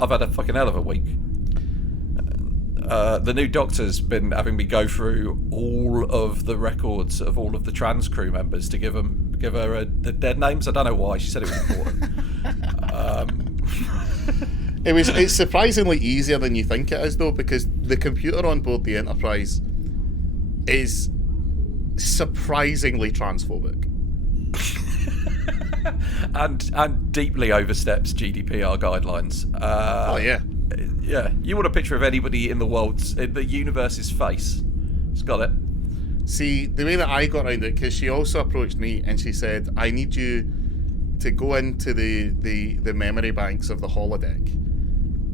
I've had a fucking hell of a week. The new Doctor's been having me go through all of the records of all of the trans crew members to give her the dead names. I don't know why. She said it was important. It's surprisingly easier than you think it is, though, because the computer on board the Enterprise is surprisingly transphobic. and deeply oversteps GDPR guidelines. Oh yeah. Yeah, you want a picture of anybody in the universe's face. It's got it. See, the way that I got around it, because she also approached me and she said, I need you to go into the memory banks of the holodeck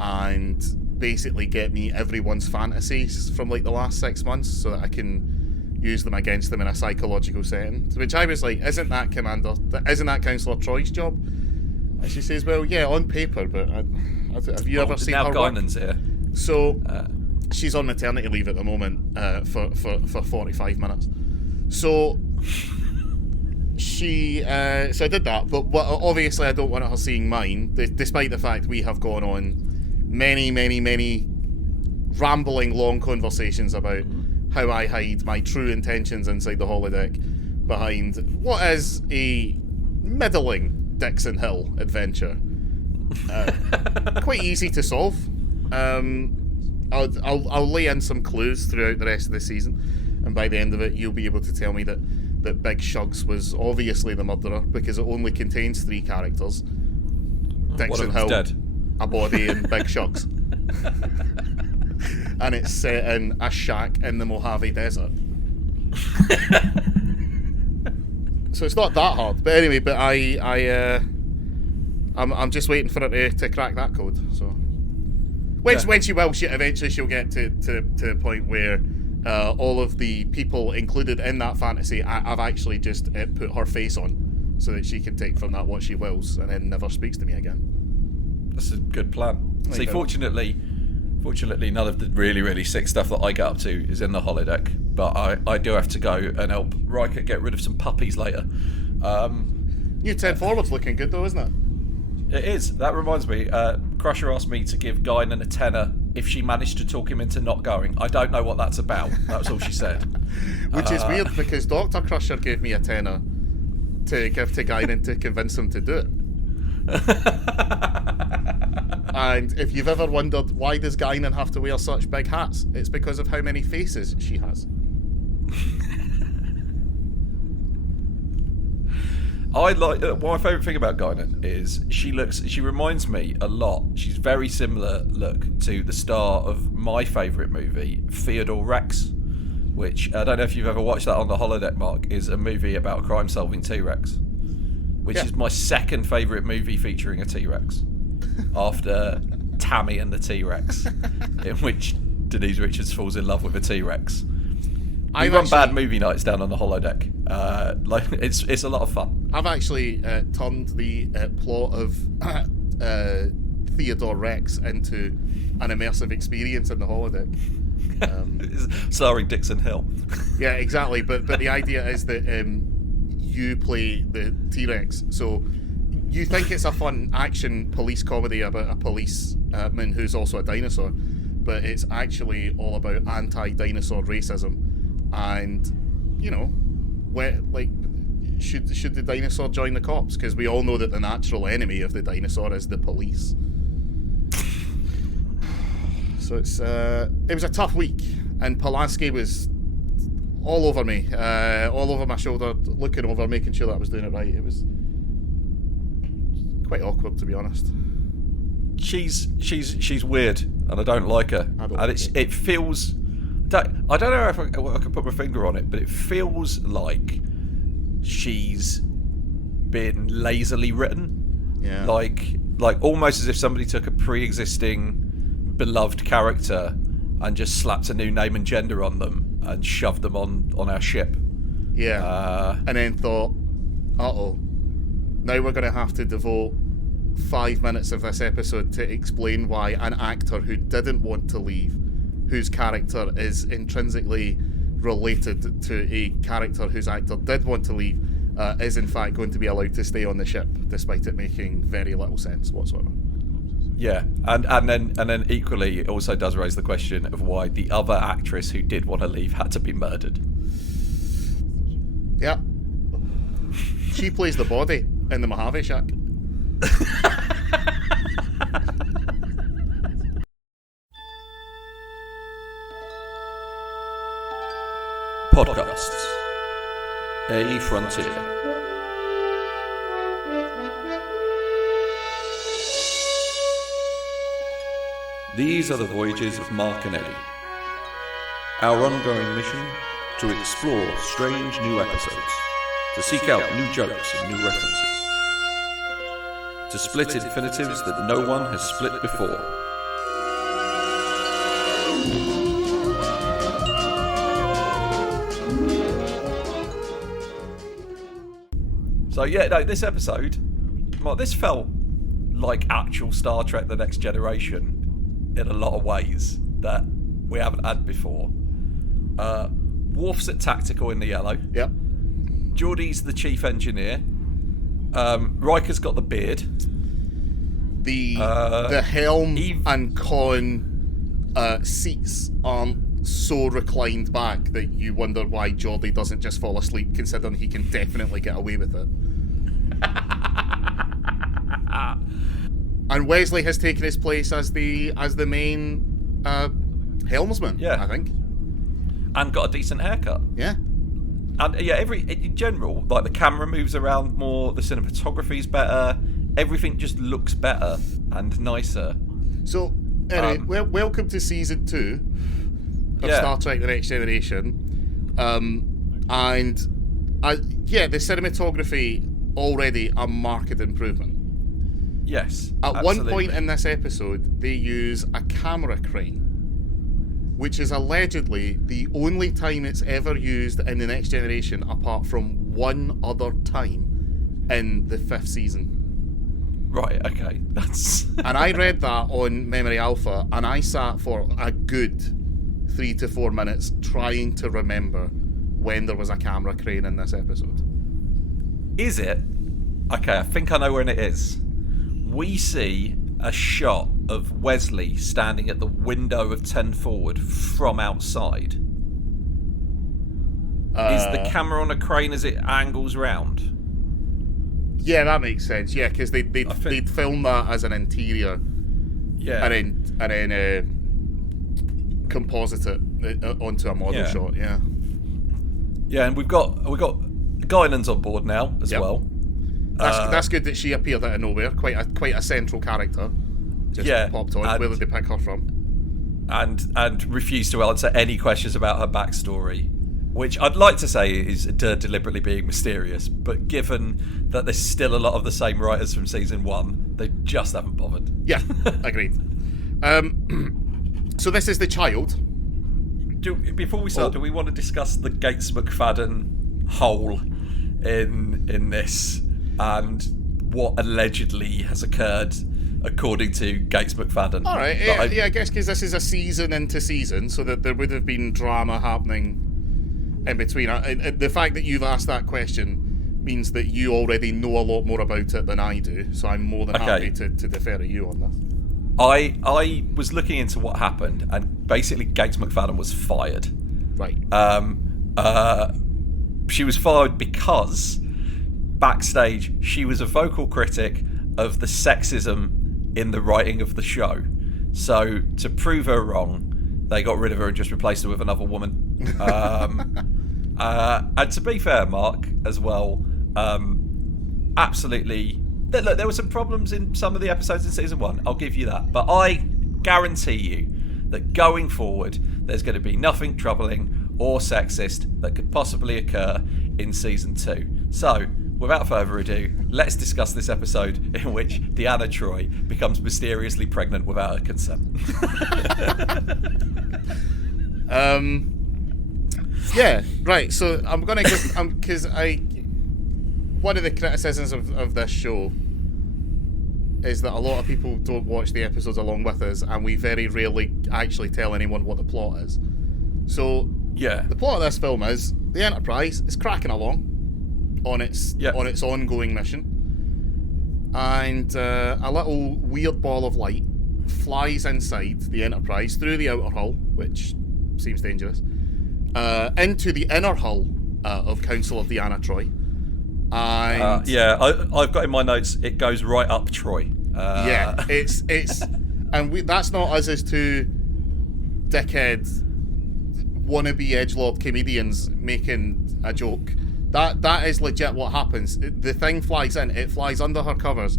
and basically get me everyone's fantasies from like the last 6 months so that I can use them against them in a psychological setting. To which I was like, isn't that Councillor Troy's job? And she says, well, yeah, on paper, but have you ever seen her work? Now Guinan's here. So she's on maternity leave at the moment for 45 minutes. So so I did that, but obviously I don't want her seeing mine, despite the fact we have gone on many rambling long conversations about how I hide my true intentions inside the holodeck behind what is a middling Dixon Hill adventure. Quite easy to solve. I'll lay in some clues throughout the rest of the season, and by the end of it you'll be able to tell me that Big Shugs was obviously the murderer, because it only contains 3 characters: Dixon Hill, dead. a body, and Big Shugs. And it's set in a shack in the Mojave Desert. So it's not that hard. But anyway, I'm just waiting for her to crack that code. So when she will, eventually she'll get to the point where all of the people included in that fantasy, I've actually just put her face on so that she can take from that what she wills and then never speaks to me again. That's a good plan. See, fortunately, none of the really sick stuff that I get up to is in the holodeck, but I do have to go and help Riker get rid of some puppies later. New 10 Forward's looking good though, isn't it? It is. That reminds me, Crusher asked me to give Guinan a tenner if she managed to talk him into not going. I don't know what that's about. That's all she said. Which is weird, because Dr. Crusher gave me a tenner to give to Guinan to convince him to do it. And if you've ever wondered why does Guinan have to wear such big hats, it's because of how many faces she has. My favourite thing about Guinan is she reminds me a lot. She's very similar look to the star of my favourite movie, Theodore Rex, which I don't know if you've ever watched that on the holodeck, Mark, is a movie about a crime-solving T-Rex, which is my second favourite movie featuring a T-Rex, after Tammy and the T-Rex, in which Denise Richards falls in love with a T-Rex. We run bad movie nights down on the holodeck. It's a lot of fun. I've actually turned the plot of Theodore Rex into an immersive experience in the holodeck. Starring Dixon Hill. Yeah, exactly. But the idea is that you play the T-Rex, so you think it's a fun action police comedy about a policeman who's also a dinosaur, but it's actually all about anti-dinosaur racism. And should the dinosaur join the cops? Because we all know that the natural enemy of the dinosaur is the police. So it was a tough week, and Pulaski was all over me, all over my shoulder, looking over, making sure that I was doing it right. It was quite awkward, to be honest. She's weird, and I don't like her. It feels. I don't know if I can put my finger on it, but it feels like she's been lazily written. Yeah. Like almost as if somebody took a pre-existing beloved character and just slapped a new name and gender on them and shoved them on our ship. Yeah. And then thought, now we're going to have to devote 5 minutes of this episode to explain why an actor who didn't want to leave, whose character is intrinsically related to a character whose actor did want to leave, is in fact going to be allowed to stay on the ship, despite it making very little sense whatsoever. Yeah, and then equally, it also does raise the question of why the other actress who did want to leave had to be murdered. Yeah. She plays the body in the Mojave Shack. Podcasts. A Frontier. These are the voyages of Mark and Ellie. Our ongoing mission: to explore strange new episodes, to seek out new jokes and new references, to split infinitives that no one has split before. So yeah, no, this episode, well, this felt like actual Star Trek: The Next Generation in a lot of ways that we haven't had before. Worf's at Tactical in the yellow. Yep. Geordie's the chief engineer. Riker's got the beard. The helm and con seats aren't so reclined back that you wonder why Geordie doesn't just fall asleep, considering he can definitely get away with it. And Wesley has taken his place as the main helmsman, yeah, I think. And got a decent haircut. Yeah. And yeah, in general, like the camera moves around more, the cinematography's better, everything just looks better and nicer. So, anyway, welcome to season 2 of Star Trek: The Next Generation. The cinematography already a marked improvement. Yes. At absolutely. one point in this episode, they use a camera crane, which is allegedly the only time it's ever used in The Next Generation, apart from one other time in the 5th season. Right, okay. That's And I read that on Memory Alpha, and I sat for a good 3 to 4 minutes trying to remember when there was a camera crane in this episode. Is it? Okay, I think I know when it is. We see a shot of Wesley standing at the window of 10 forward from outside. Is the camera on a crane as it angles round? Yeah, that makes sense. Yeah, because they'd film that as an interior. Yeah. And then composite it onto a model shot. Yeah. Yeah, and we've got Guinan's on board now as well. That's good that she appeared out of nowhere. Quite a central character. Just popped on. Where did they pick her from? And refused to answer any questions about her backstory, which I'd like to say is deliberately being mysterious. But given that there's still a lot of the same writers from season 1, they just haven't bothered. Yeah, agreed. So this is the child. Before we start, do we want to discuss the Gates McFadden hole in this? And what allegedly has occurred, according to Gates McFadden. All right, I guess because this is a season into season, so that there would have been drama happening in between. The fact that you've asked that question means that you already know a lot more about it than I do, so I'm more than happy to defer to you on this. I was looking into what happened, and basically Gates McFadden was fired. Right. She was fired because backstage she was a vocal critic of the sexism in the writing of the show. So to prove her wrong, they got rid of her and just replaced her with another woman. And to be fair, Mark, as well, absolutely. Look, there were some problems in some of the episodes in season 1. I'll give you that. But I guarantee you that going forward, there's going to be nothing troubling or sexist that could possibly occur in season 2. So, without further ado, let's discuss this episode in which Deanna Troi becomes mysteriously pregnant without her consent. Yeah, right. So I'm gonna because one of the criticisms of this show is that a lot of people don't watch the episodes along with us, and we very rarely actually tell anyone what the plot is. So yeah, the plot of this film is the Enterprise is cracking along. on its ongoing mission, and a little weird ball of light flies inside the Enterprise through the outer hull, which seems dangerous, into the inner hull of Council of Deanna Troi. And I've got in my notes, it goes right up Troy. It's and that's not us as two dickhead wannabe edgelord comedians making a joke. That is legit what happens. The thing flies in, it flies under her covers,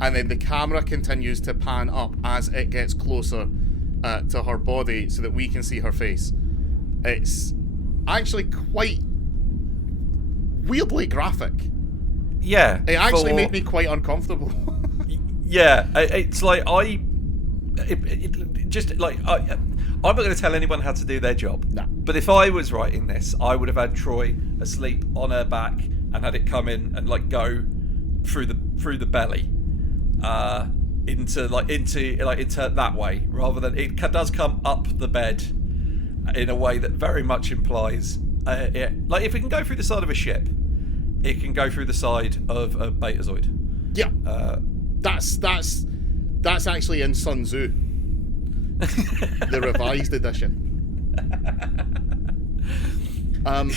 and then the camera continues to pan up as it gets closer to her body so that we can see her face. It's actually quite weirdly graphic. Yeah. It actually made me quite uncomfortable. Yeah, it's like I'm not going to tell anyone how to do their job. No. But if I was writing this, I would have had Troy asleep on her back and had it come in and like go through the belly, into that way, rather than it does come up the bed in a way that very much implies, like if it can go through the side of a ship, it can go through the side of a Betazoid. Yeah. That's actually in Sun Tzu, the revised edition. And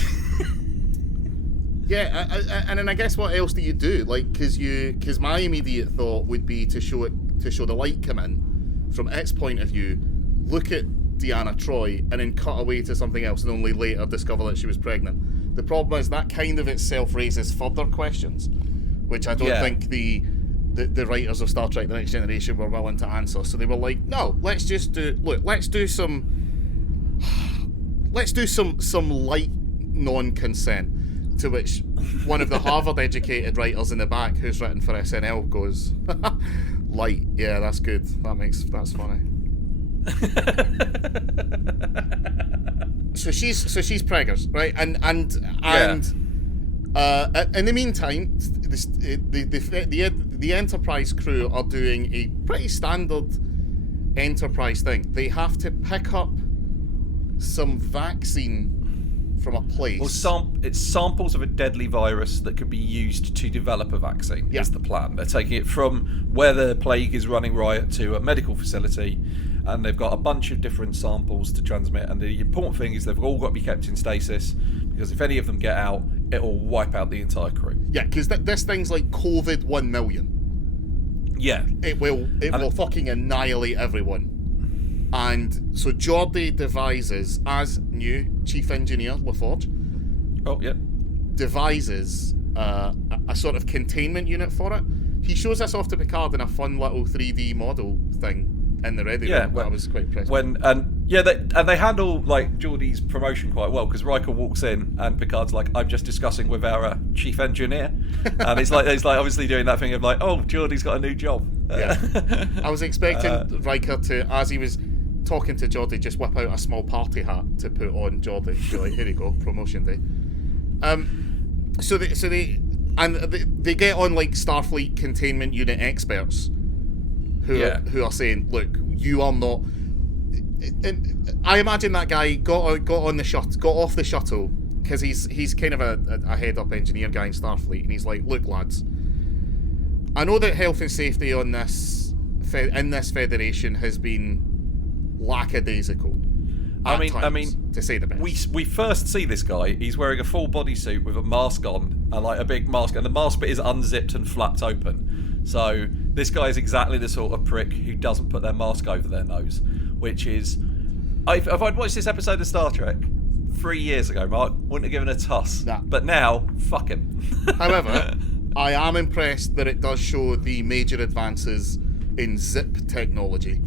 then I guess what else do you do? Like, because my immediate thought would be to show the light come in from its point of view, look at Deanna Troi, and then cut away to something else, and only later discover that she was pregnant. The problem is that kind of itself raises further questions, which I don't think the writers of Star Trek: The Next Generation were willing to answer. So they were like, no, let's do some light non-consent. To which one of the Harvard-educated writers in the back, who's written for SNL, goes, "Light, yeah, that's good. That's funny." so she's preggers, right? And in the meantime, the Enterprise crew are doing a pretty standard Enterprise thing. They have to pick up some vaccine from a place. Well, it's samples of a deadly virus that could be used to develop a vaccine. Is the plan. They're taking it from where the plague is running riot to a medical facility, and they've got a bunch of different samples to transmit. And the important thing is they've all got to be kept in stasis, because if any of them get out, it will wipe out the entire crew. Yeah, because this thing's like COVID 1 million. Yeah, it will fucking annihilate everyone. And so Geordi devises, as new chief engineer LaForge, devises a sort of containment unit for it. He shows this off to Picard in a fun little 3D model thing in the ready room. I was quite impressed. They handle like Geordi's promotion quite well, because Riker walks in and Picard's like, "I'm just discussing with our chief engineer," and he's like obviously doing that thing of like, "Oh, Geordi's got a new job." Yeah, I was expecting Riker to, as he was talking to Geordi, just whip out a small party hat to put on Geordi. Be like, "Here you go, promotion day." So they get on like Starfleet containment unit experts who are saying, "Look, you are not." I imagine that guy got off the shuttle, because he's kind of a head up engineer guy in Starfleet, and he's like, "Look, lads, I know that health and safety on this in this Federation has been lackadaisical. I mean, to say the best. We first see this guy. He's wearing a full bodysuit with a mask on, and like a big mask, and the mask bit is unzipped and flapped open. So this guy is exactly the sort of prick who doesn't put their mask over their nose, which is, if I'd watched this episode of Star Trek 3 years ago, Mark, wouldn't have given a toss. Nah. But now, fuck him. However, I am impressed that it does show the major advances in zip technology.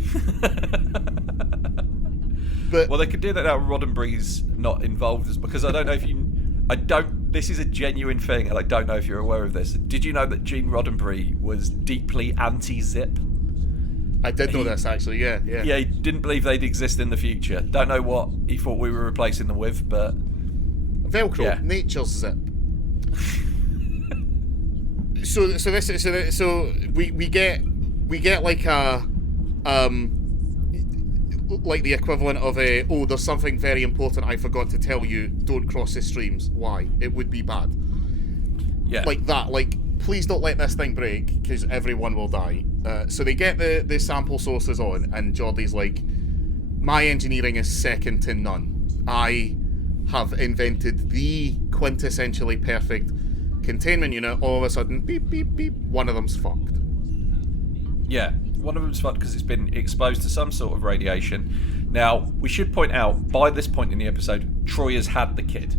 But well, they could do that now. Roddenberry's not involved, because I don't know if you. This is a genuine thing, and I don't know if you're aware of this. Did you know that Gene Roddenberry was deeply anti-zip? I did know this, actually. Yeah. Yeah, he didn't believe they'd exist in the future. Don't know what he thought we were replacing them with, but Velcro, nature's zip. So we get like a like the equivalent of there's something very important I forgot to tell you, don't cross the streams. Why? It would be bad. Yeah. Like that. Like, please don't let this thing break, because everyone will die. So they get the sample sources on, and Geordie's like, my engineering is second to none. I have invented the quintessentially perfect containment unit. All of a sudden, beep, beep, beep, one of them's fucked. Yeah, one of them's fucked because it's been exposed to some sort of radiation. Now, we should point out, by this point in the episode, Troy has had the kid.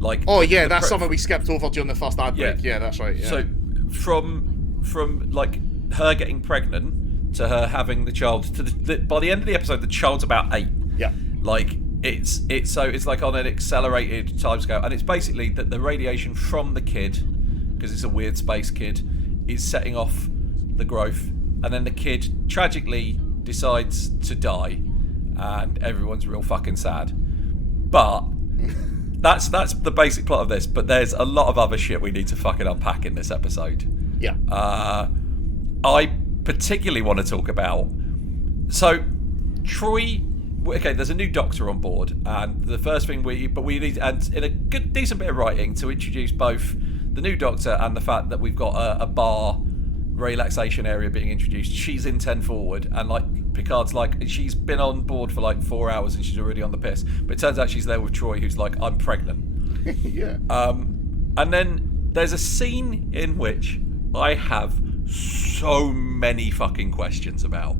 Like, oh yeah, that's something we skipped over during the first ad break. Yeah, that's right. Yeah. So from like her getting pregnant to her having the child to by the end of the episode, the child's about 8. Yeah. Like it's like on an accelerated timescale, and it's basically that the radiation from the kid, because it's a weird space kid, is setting off the growth, and then the kid tragically decides to die, and everyone's real fucking sad. But that's the basic plot of this. But there's a lot of other shit we need to fucking unpack in this episode. Yeah. I particularly want to talk about. So, Troy. Okay, there's a new doctor on board, and the first thing we need, and in a good, decent bit of writing, to introduce both the new doctor and the fact that we've got a bar relaxation area being introduced. She's in 10 forward, and like Picard's like, she's been on board for like 4 hours and she's already on the piss. But it turns out she's there with Troy, who's like, I'm pregnant. Yeah. And then there's a scene in which I have so many fucking questions about.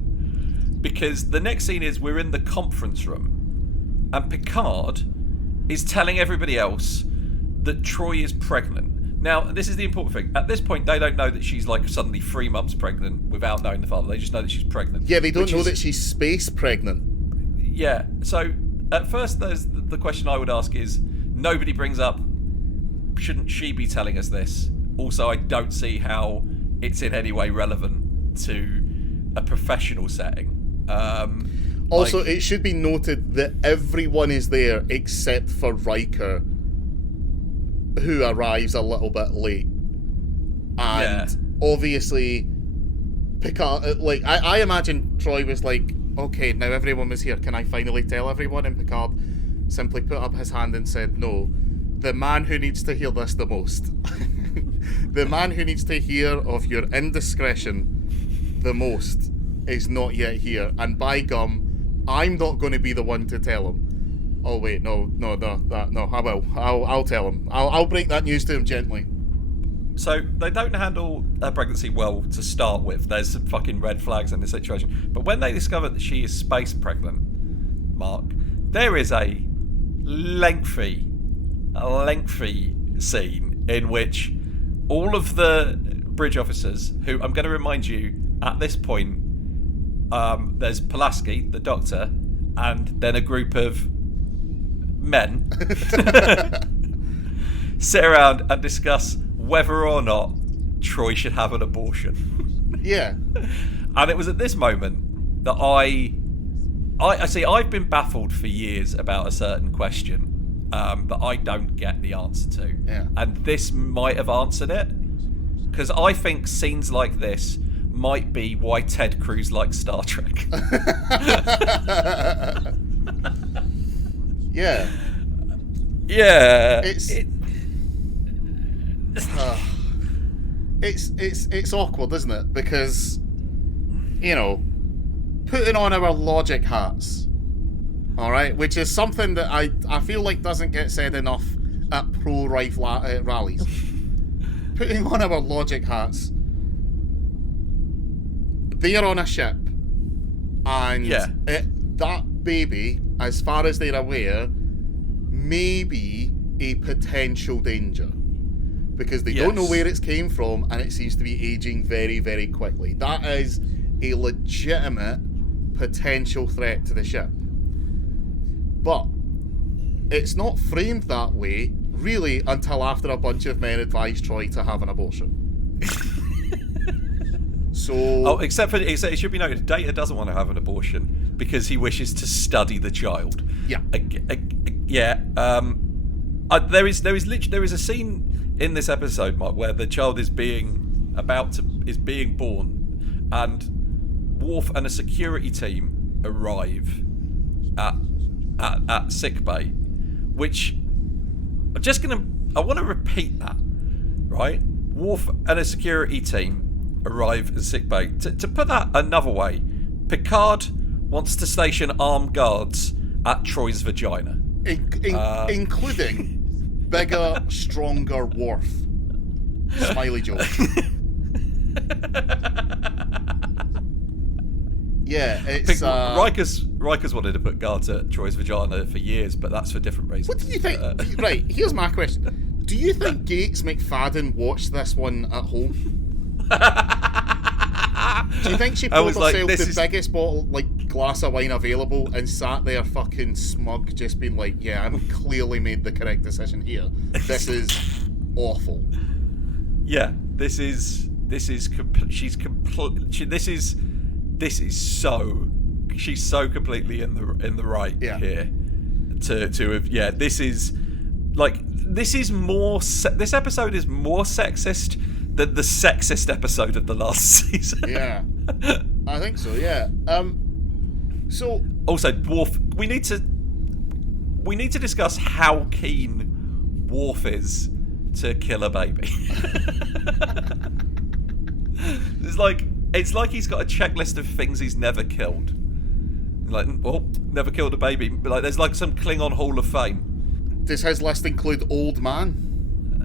Because the next scene is we're in the conference room, and Picard is telling everybody else that Troy is pregnant. Now, this is the important thing. At this point, they don't know that she's like suddenly 3 months pregnant without knowing the father. They just know that she's pregnant. Yeah, they don't know that she's space pregnant. Yeah. So at first, there's the question I would ask is, nobody brings up, shouldn't she be telling us this? Also, I don't see how it's in any way relevant to a professional setting. Also, it should be noted that everyone is there except for Riker, who arrives a little bit late. And obviously, Picard, like, I imagine Troy was like, okay, now everyone was here, can I finally tell everyone? And Picard simply put up his hand and said, no, the man who needs to hear this the most, the man who needs to hear of your indiscretion the most is not yet here, and by gum, I'm not going to be the one to tell him. Oh wait, no, I will. I'll tell him. I'll break that news to him gently. So they don't handle her pregnancy well to start with. There's some fucking red flags in this situation. But when they discover that she is space pregnant, Mark, there is a lengthy scene in which all of the bridge officers, who I'm going to remind you at this point, there's Pulaski, the doctor, and then a group of men sit around and discuss whether or not Troy should have an abortion. Yeah. And it was at this moment that I see, I've been baffled for years about a certain question that I don't get the answer to. Yeah. And this might have answered it, because I think scenes like this might be why Ted Cruz likes Star Trek. Yeah. Yeah. It's awkward, isn't it? Because, you know, putting on our logic hats, all right, which is something that I feel like doesn't get said enough at pro-life rallies. Putting on our logic hats, they're on a ship, and that baby, as far as they're aware, may be a potential danger, because they don't know where it's came from, and it seems to be aging very, very quickly. That is a legitimate potential threat to the ship. But it's not framed that way, really, until after a bunch of men advise Troy to have an abortion. So, except it should be noted, Data doesn't want to have an abortion because he wishes to study the child. Yeah. There is a scene in this episode, Mark, where the child is being born, and Worf and a security team arrive at sickbay, which I want to repeat that, right? Worf and a security team arrive at sickbay. To put that another way, Picard wants to station armed guards at Troy's vagina. Including bigger, stronger Worf. Smiley joke. Yeah, it's... Riker's wanted to put guards at Troy's vagina for years, but that's for different reasons. What do you think? Right, here's my question. Do you think Gates McFadden watched this one at home? Do you think she poured herself the biggest bottle, glass of wine available and sat there fucking smug, just being like, yeah, I've clearly made the correct decision here. This is awful. Yeah, she's so completely in the right here. This episode is more sexist than the sexist episode of the last season. Yeah, I think so. Yeah. So also, Worf. We need to discuss how keen Worf is to kill a baby. It's like he's got a checklist of things he's never killed. Never killed a baby. But there's some Klingon Hall of Fame. Does his list include old man?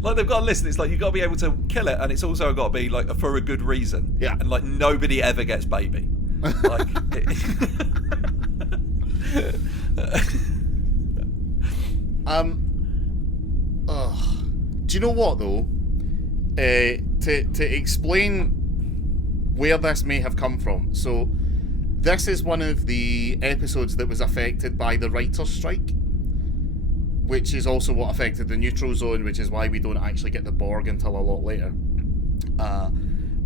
They've got a list. It's you've got to be able to kill it, and it's also got to be for a good reason. Yeah. And nobody ever gets baby. Do you know what though? To explain where this may have come from. So, this is one of the episodes that was affected by the writer's strike, which is also what affected the neutral zone, which is why we don't actually get the Borg until a lot later.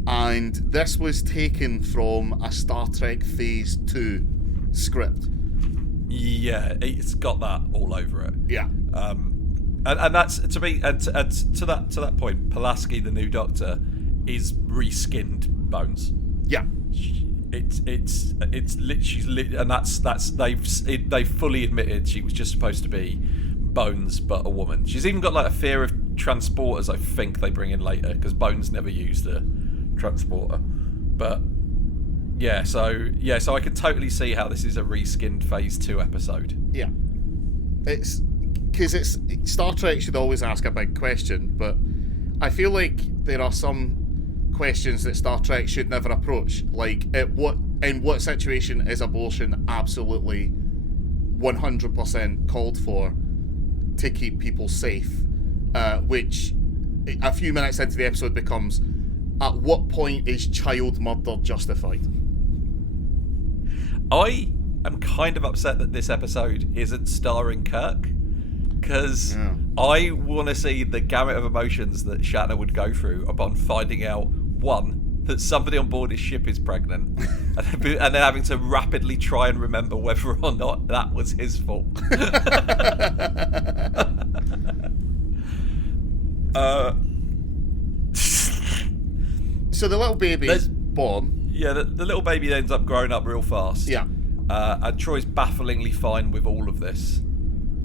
And this was taken from a Star Trek Phase 2 script. Yeah, it's got that all over it. Yeah. And that's to me, and to that point, Pulaski, the new Doctor, is reskinned Bones. Yeah. She's and that's they've fully admitted she was just supposed to be Bones, but a woman. She's even got a fear of transporters. I think they bring in later because Bones never used a transporter. But so I can totally see how this is a reskinned Phase 2 episode. Yeah. It's because Star Trek should always ask a big question, but I feel like there are some questions that Star Trek should never approach. In what situation is abortion absolutely 100% called for to keep people safe? Which a few minutes into the episode becomes, at what point is child murder justified? I am kind of upset that this episode isn't starring Kirk, because I want to see the gamut of emotions that Shatner would go through upon finding out, one, that somebody on board his ship is pregnant, and then having to rapidly try and remember whether or not that was his fault. So the little baby is born. Yeah, the little baby ends up growing up real fast. Yeah. And Troy's bafflingly fine with all of this.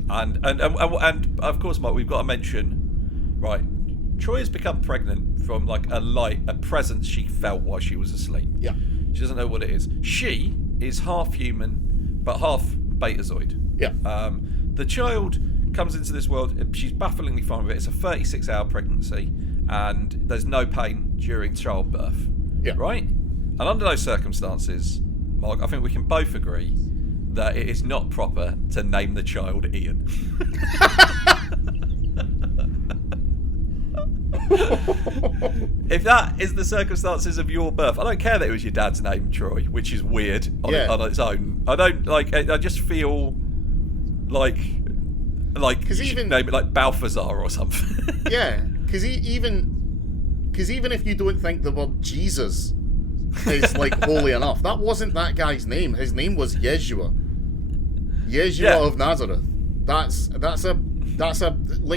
And of course, Mike, we've got to mention, right, Troy has become pregnant from a presence she felt while she was asleep. Yeah. She doesn't know what it is. She is half human, but half betazoid. Yeah. The child comes into this world, she's bafflingly fine with it. It's a 36-hour pregnancy, and there's no pain during childbirth. Yeah. Right? And under those circumstances, Mark, I think we can both agree that it is not proper to name the child Ian. If that is the circumstances of your birth, I don't care that it was your dad's name, Troy, which is weird on its own. I don't I just feel like you should name it Balthazar or something. Yeah, because even if you don't think the word Jesus is holy enough, that wasn't that guy's name. His name was Yeshua of Nazareth. That's a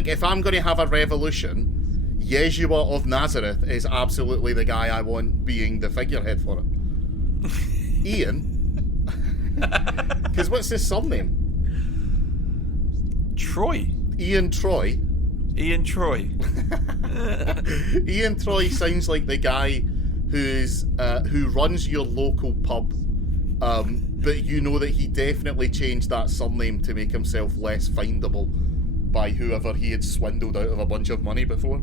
if I'm going to have a revolution, Yeshua of Nazareth is absolutely the guy I want being the figurehead for it. Ian, because what's his surname? Troy. Ian Troy. Ian Troy. Ian Troy sounds like the guy who runs your local pub, but you know that he definitely changed that surname to make himself less findable by whoever he had swindled out of a bunch of money before.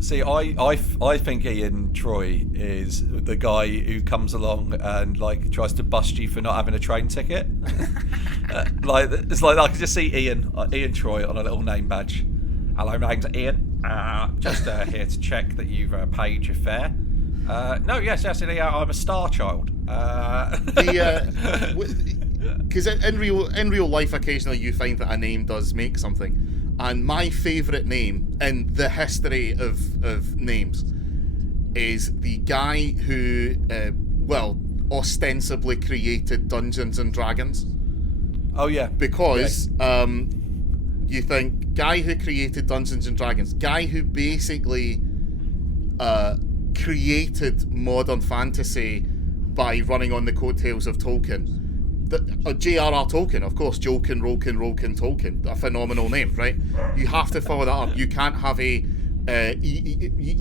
See, I think Ian Troy is the guy who comes along and like tries to bust you for not having a train ticket. Like it's like I can just see Ian Troy on a little name badge. Hello, my name's Ian. Just here to check that you've paid your fare. No, yes, I'm a star child. Because in real life, occasionally you find that a name does make something. And my favourite name in the history of names is the guy who, ostensibly created Dungeons and Dragons. Oh, yeah. Because you think, guy who created Dungeons and Dragons, guy who basically created modern fantasy by running on the coattails of Tolkien. J.R.R. Tolkien, of course, Jolkin, Rolkin, Tolkien, a phenomenal name, right? You have to follow that up. You can't have you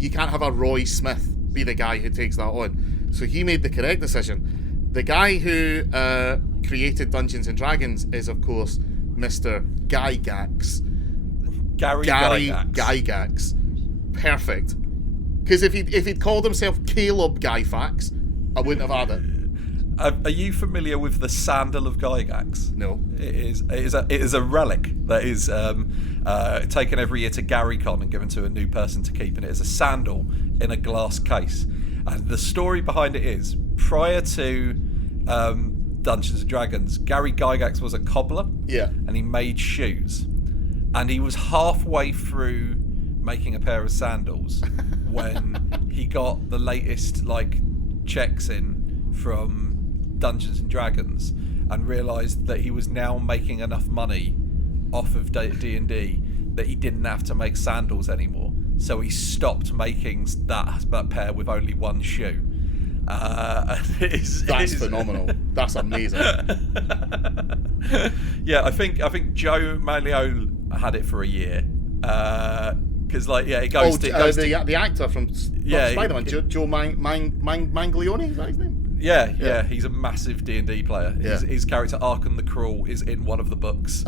can't have a Roy Smith be the guy who takes that on. So he made the correct decision. The guy who created Dungeons and Dragons is, of course, Mr. Gygax. Gary Gygax. Perfect. Because if he'd called himself Caleb Gyfax, I wouldn't have had it. Are you familiar with the Sandal of Gygax? No. It is a relic that is taken every year to GaryCon and given to a new person to keep, and it is a sandal in a glass case. And the story behind it is, prior to Dungeons and Dragons, Gary Gygax was a cobbler. Yeah. And he made shoes. And he was halfway through making a pair of sandals when he got the latest checks in from Dungeons and Dragons and realised that he was now making enough money off of D&D that he didn't have to make sandals anymore. So he stopped making that pair with only one shoe. That's phenomenal. That's amazing. Yeah, I think Joe Manganiello had it for a year. Because it goes to the actor from Spider-Man, Joe Manganiello, is that his name? Yeah, he's a massive D&D player. Yeah. His character Arkan the Cruel is in one of the books.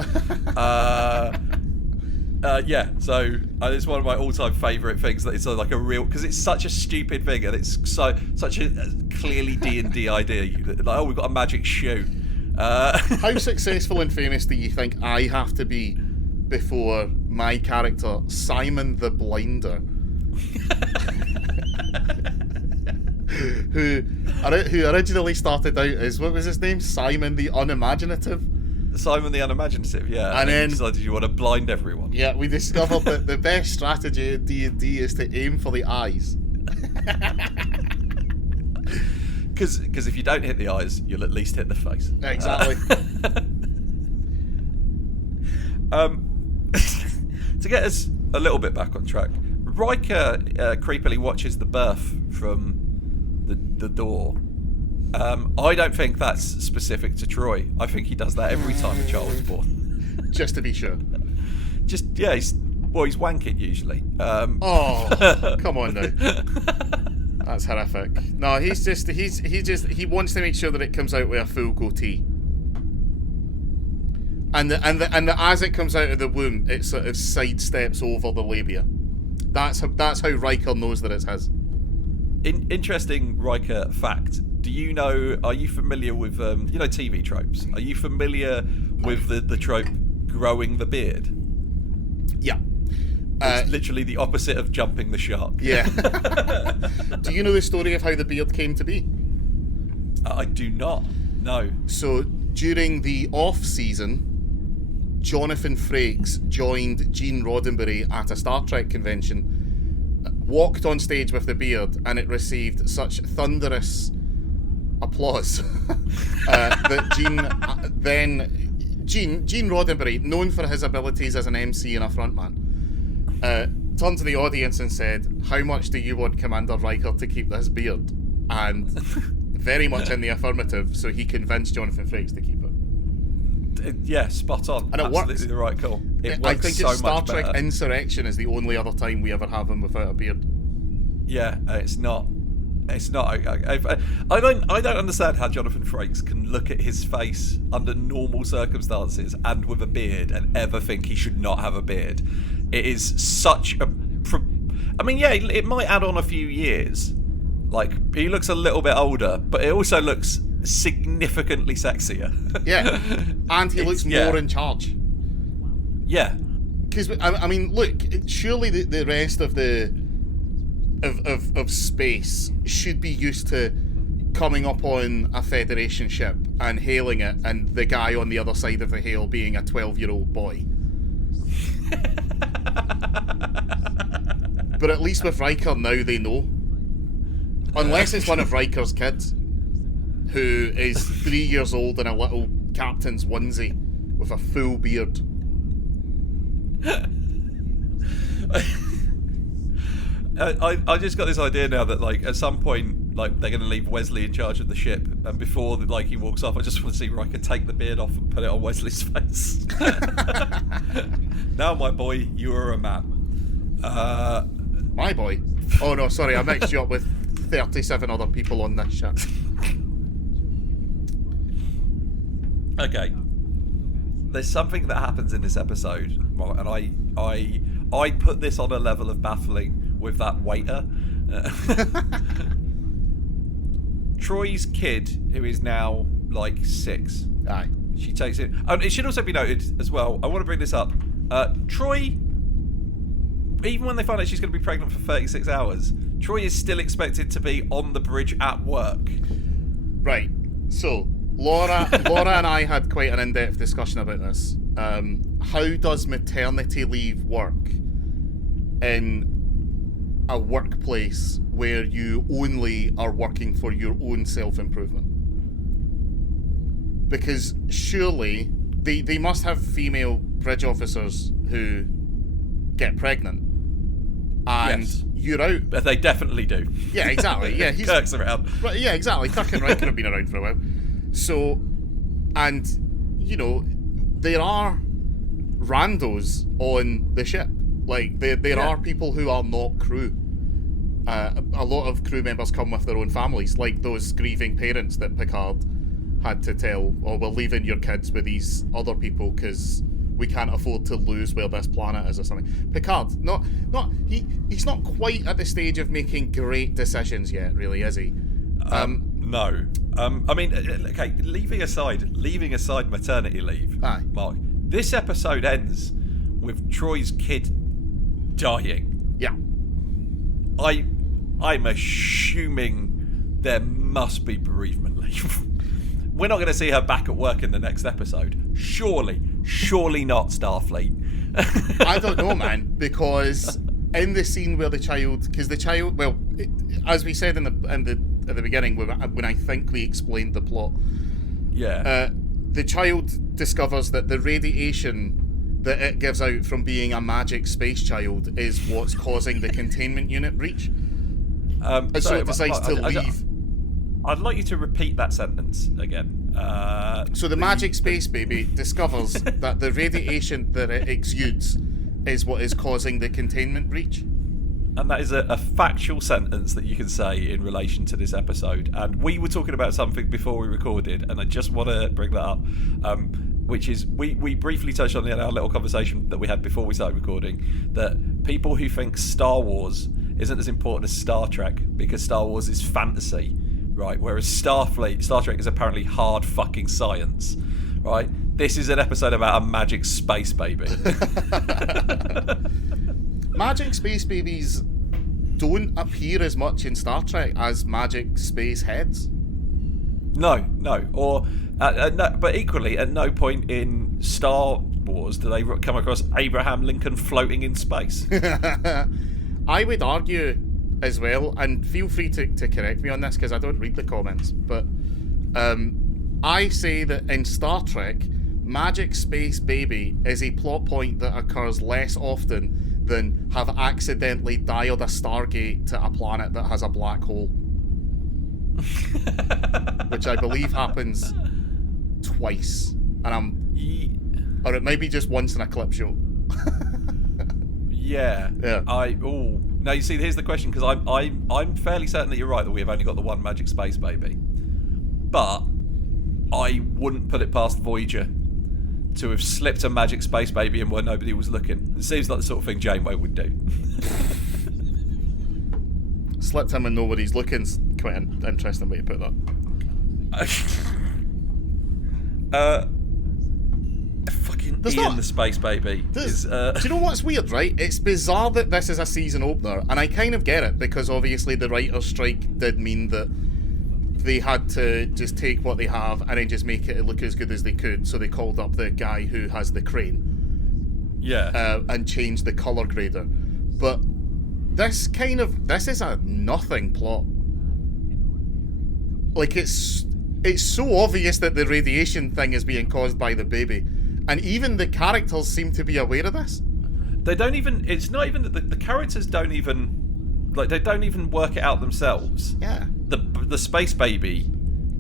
So it's one of my all-time favourite things that it's like a real, because it's such a stupid thing and it's such a clearly D&D idea. We've got a magic shoe. How successful and famous do you think I have to be before my character Simon the Blinder, who originally started out as, what was his name? Simon the Unimaginative. Simon the Unimaginative, yeah. And then decided you want to blind everyone. Yeah, we discovered that the best strategy in D&D is to aim for the eyes. Because if you don't hit the eyes, you'll at least hit the face. Exactly. To get us a little bit back on track, Riker creepily watches the birth from the door. I don't think that's specific to Troy. I think he does that every time a child is born. Just to be sure. He's wanking usually. Oh, come on now. That's horrific. No, he wants to make sure that it comes out with a full goatee. And as it comes out of the womb, it sort of sidesteps over the labia. That's how Riker knows that it's his. Interesting Riker fact. Are you familiar with TV tropes? Are you familiar with the trope growing the beard? Yeah. It's literally the opposite of jumping the shark. Yeah. Do you know the story of how the beard came to be? I do not. No. So during the off-season, Jonathan Frakes joined Gene Roddenberry at a Star Trek convention, walked on stage with the beard, and it received such thunderous applause that Gene Roddenberry, known for his abilities as an MC and a frontman, turned to the audience and said, "How much do you want Commander Riker to keep this beard?" And very much in the affirmative, so he convinced Jonathan Frakes to keep it. Yeah, spot on. And it Absolutely works. the right call. It I works think so it's Star much Trek better. Insurrection is the only other time we ever have him without a beard. Yeah, it's not. It's not. I don't understand how Jonathan Frakes can look at his face under normal circumstances and with a beard and ever think he should not have a beard. It is such a. I mean, yeah, it might add on a few years. Like, he looks a little bit older, but it also looks significantly sexier. Yeah, and he looks more in charge. Yeah. Because I mean, look, surely the rest of the of space should be used to coming up on a Federation ship and hailing it, and the guy on the other side of the hail being a 12-year-old boy. But at least with Riker now they know. Unless it's one of Riker's kids, who is 3 years old in a little captain's onesie with a full beard. I just got this idea now that, like, at some point, like, they're going to leave Wesley in charge of the ship, and before, like, he walks off, I just want to see Riker take the beard off and put it on Wesley's face. Now, my boy, you are a man. My boy? Oh no, sorry, I mixed you up with 37 other people on this ship. Okay. There's something that happens in this episode, and I put this on a level of baffling with that waiter. Troy's kid, who is now like 6. Aye. She takes it. And it should also be noted as well, I want to bring this up. Troy, even when they find out she's going to be pregnant for 36 hours, Troy is still expected to be on the bridge at work. Right. So, Laura and I had quite an in-depth discussion about this. How does maternity leave work in a workplace where you only are working for your own self-improvement? Because surely they must have female bridge officers who get pregnant, and yes. You're out. But they definitely do. Yeah, exactly. Yeah, Kirk's around. Right, yeah, exactly. Kirk and Riker have been around for a while. So, and, you know, there are randos on the ship. Like, there are people who are not crew. A lot of crew members come with their own families, like those grieving parents that Picard had to tell, oh, we're leaving your kids with these other people because we can't afford to lose where this planet is or something. Picard, he's not quite at the stage of making great decisions yet, really, is he? No. I mean, okay, leaving aside maternity leave, Aye. Mark, this episode ends with Troy's kid dying. Yeah. I'm assuming there must be bereavement leave. We're not going to see her back at work in the next episode. Surely not Starfleet. I don't know, man, because in the scene where the child, well, as we said at the beginning, when I think we explained the plot, the child discovers that the radiation that it gives out from being a magic space child is what's causing the containment unit breach. So it decides to leave. I'd like you to repeat that sentence again. So the magic space baby discovers that the radiation that it exudes is what is causing the containment breach. And that is a factual sentence that you can say in relation to this episode. And we were talking about something before we recorded, and I just want to bring that up, which is we briefly touched on it in our little conversation that we had before we started recording, that people who think Star Wars isn't as important as Star Trek because Star Wars is fantasy, right? Whereas Star Trek is apparently hard fucking science, right? This is an episode about a magic space baby. Magic space babies don't appear as much in Star Trek as magic space heads. No. Or, no, but equally, at no point in Star Wars do they come across Abraham Lincoln floating in space. I would argue as well, and feel free to correct me on this because I don't read the comments, but I say that in Star Trek, magic space baby is a plot point that occurs less often than have accidentally dialed a Stargate to a planet that has a black hole. Which I believe happens twice. And or it might be just once in a clip show. Yeah. Yeah. Now you see, here's the question, because I'm fairly certain that you're right that we have only got the one magic space baby, but I wouldn't put it past Voyager to have slipped a magic space baby in where nobody was looking. It seems like the sort of thing Janeway would do. Slipped him and nobody's looking's quite an interesting way to put that. Fucking There's Ian not- the space baby is. Do you know what's weird, right? It's bizarre that this is a season opener, and I kind of get it, because obviously the writer's strike did mean that they had to just take what they have and then just make it look as good as they could, so they called up the guy who has the crane. Yeah. And changed the colour grader. But this is a nothing plot. Like, it's so obvious that the radiation thing is being caused by the baby. And even the characters seem to be aware of this. They don't even. It's not even that the characters don't even. Like, they don't even work it out themselves. Yeah. The space baby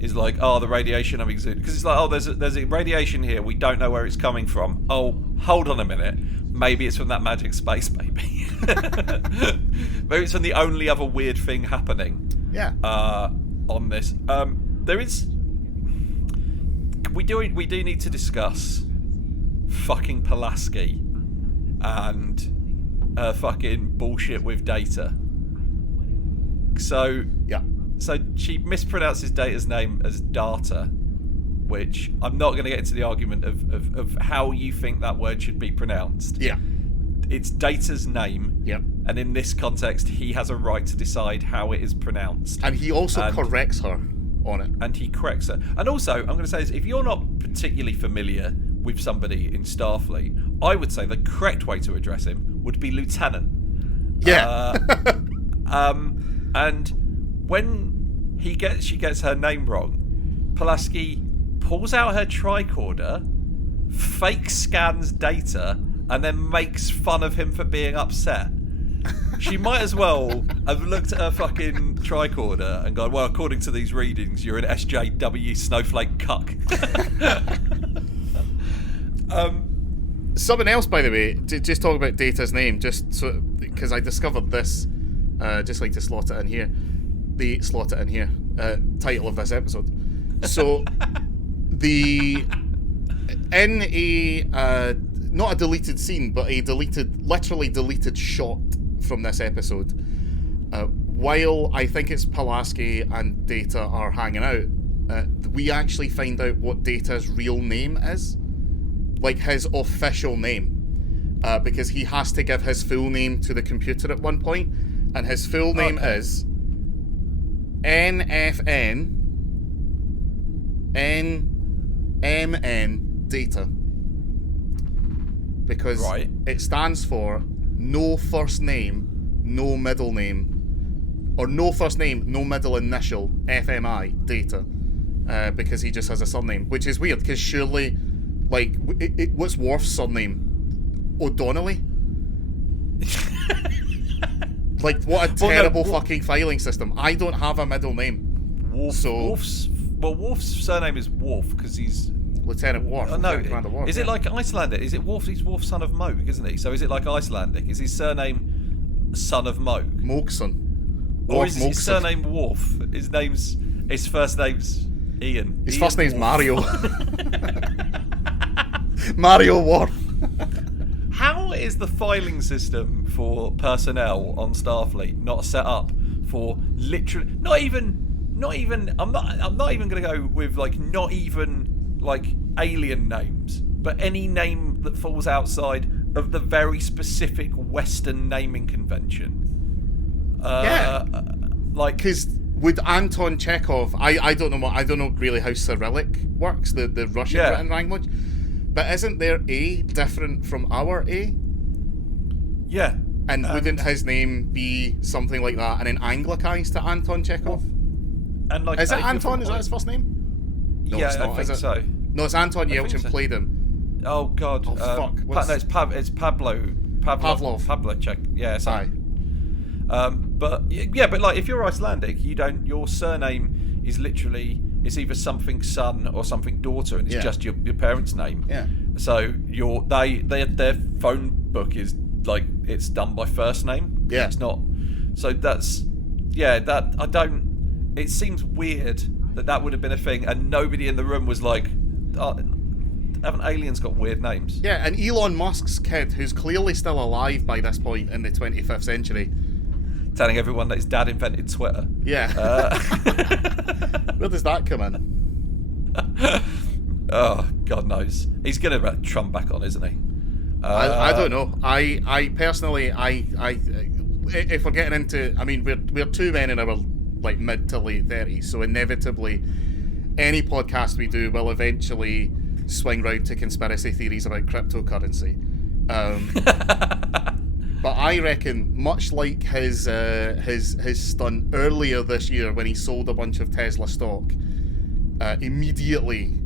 is like, oh, the radiation I'm exuding. Because it's like, oh, there's a radiation here. We don't know where it's coming from. Oh, hold on a minute. Maybe it's from that magic space baby. Maybe it's from the only other weird thing happening. Yeah. On this. There is. We do need to discuss fucking Pulaski and fucking bullshit with Data. So Yeah. So she mispronounces Data's name as Data, which I'm not going to get into the argument of how you think that word should be pronounced. Yeah. It's Data's name. Yep. And in this context, he has a right to decide how it is pronounced. And he also corrects her on it. And he corrects her. And also, I'm going to say this, if you're not particularly familiar with somebody in Starfleet, I would say the correct way to address him would be Lieutenant. Yeah. And when she gets her name wrong, Pulaski pulls out her tricorder, fake scans Data, and then makes fun of him for being upset. She might as well have looked at her fucking tricorder and gone, well, according to these readings, you're an SJW snowflake cuck. Something else, by the way, just talk about Data's name, just so, because I discovered this, just like to slot it in here. The slot it in here title of this episode. So, in a not a deleted scene, but a literally deleted shot from this episode, while I think it's Pulaski and Data are hanging out, we actually find out what Data's real name is, like his official name, because he has to give his full name to the computer at one point, and his full name is NFN NMN Data, because it stands for no first name, no middle name, or no first name, no middle initial, FMI, Data, because he just has a surname, which is weird, because surely, like, what's Worf's surname? O'Donnelly? Like, what a terrible fucking filing system. I don't have a middle name. Worf's surname is Worf, because he's Lieutenant Worf. No, Worf, is it like Icelandic? Is it Worf? He's Worf, son of Moog, isn't he? So is it like Icelandic? Is his surname son of Moog? Moogson. Or is his surname Worf? His first name's Ian. His first name's Mario. Mario Worf. How is the filing system for personnel on Starfleet not set up for literally not even I'm not even going to go with not even alien names, but any name that falls outside of the very specific Western naming convention. Because would Anton Chekhov, I don't know really how Cyrillic works, the Russian written language, but isn't their A different from our A? Yeah. And wouldn't his name be something like that and then anglicized to Anton Chekhov? And is it Anton? Is that his first name? No, yeah, it's not, I think so. No, it's Anton Yelchin played him. Oh God! Oh fuck! It's Pavlov. Pavlovchik. Yeah, sorry. But if you're Icelandic, your surname is literally, it's either something son or something daughter, and it's just your parents' name. Yeah. So their phone book is like it's done by first name. Yeah. It's not. So that's that I don't. It seems weird that would have been a thing, and nobody in the room was like, haven't aliens got weird names? Yeah, and Elon Musk's kid, who's clearly still alive by this point in the 25th century, telling everyone that his dad invented Twitter. Yeah. Where does that come in? Oh, God knows. He's going to let Trump back on, isn't he? I don't know. I personally, if we're getting into, I mean, we're two men in our like mid to late 30s, so inevitably any podcast we do will eventually swing round to conspiracy theories about cryptocurrency. But I reckon, much like his stunt earlier this year when he sold a bunch of Tesla stock, immediately,